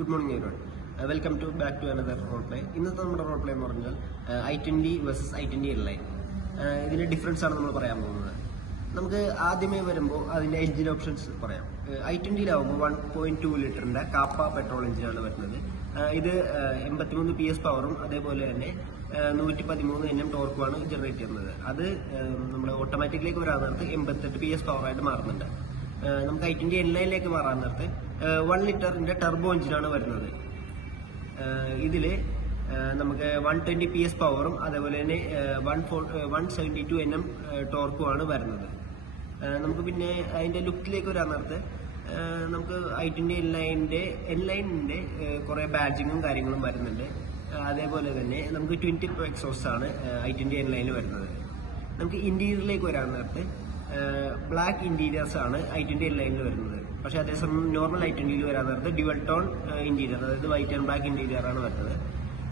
Good morning everyone. Welcome back to another role play. ഇന്നത്തെ നമ്മുടെ role play എന്ന് പറഞ്ഞാൽ i20 വേഴ്സസ് i20 എയർലൈൻ. ഇതിന്റെ ഡിഫറൻസ് ആണ് നമ്മൾ പറയാൻ പോകുന്നത്. നമുക്ക് ആദ്യമേ വരുമ്പോൾ അതിന്റെ എഞ്ചിൻ ഓപ്ഷൻസ് പറയാം. i20ലാവുമ്പോൾ 1.2 ലിറ്ററിന്റെ കാപ്പ പെട്രോൾ എഞ്ചിനാണ് വരുന്നത്. ഇത് 83 PS പവറും അതേപോലെ തന്നെ 113 Nm ടോർക്കുമാണ് ജനറേറ്റ് ചെയ്യുന്നത്. അത് നമ്മൾ ഓട്ടോമാറ്റിക്കിലേക്ക് വരാൻ നേരത്ത് 88 PS പവറായിട്ട് മാറുന്നുണ്ട്. നമുക്ക് i20 എയർലൈനിലേക്ക് മാറാൻ നേരത്ത് 1 ലിറ്ററിന്റെ ടർബോ എഞ്ചിനാണ് വരുന്നത്. ഇതില് നമുക്ക് 120 PS പവറും അതേപോലെ തന്നെ 172 Nm ടോർക്കുമാണ് വരുന്നത്. നമുക്ക് പിന്നെ അതിന്റെ ലുക്കിലേക്ക് വരാൻ നേരത്ത് നമുക്ക് i20 എൻലൈനിന്റെ കുറെ ബാഡ്ജിങ്ങും കാര്യങ്ങളും വരുന്നുണ്ട്. അതേപോലെ തന്നെ നമുക്ക് ട്വിൻ ടിപ്പ് എക്സോസ്റ്റ് ആണ് i20 എൻലൈനിൽ വരുന്നത്. നമുക്ക് ഇന്റീരിയറിലേക്ക് വരാൻ നേരത്ത് ബ്ലാക്ക് ഇന്റീരിയേഴ്സ് ആണ് i20 എൻലൈനിൽ വരുന്നത്. പക്ഷെ അതേസമയം നോർമൽ i20യിൽ വരാൻ നേരത്ത് ഡ്യുവൽ ടോൺ ഇന്റീരിയർ, അതായത് വൈറ്റ് ആൻഡ് ബ്ലാക്ക് ഇന്റീരിയർ ആണ് വരുന്നത്.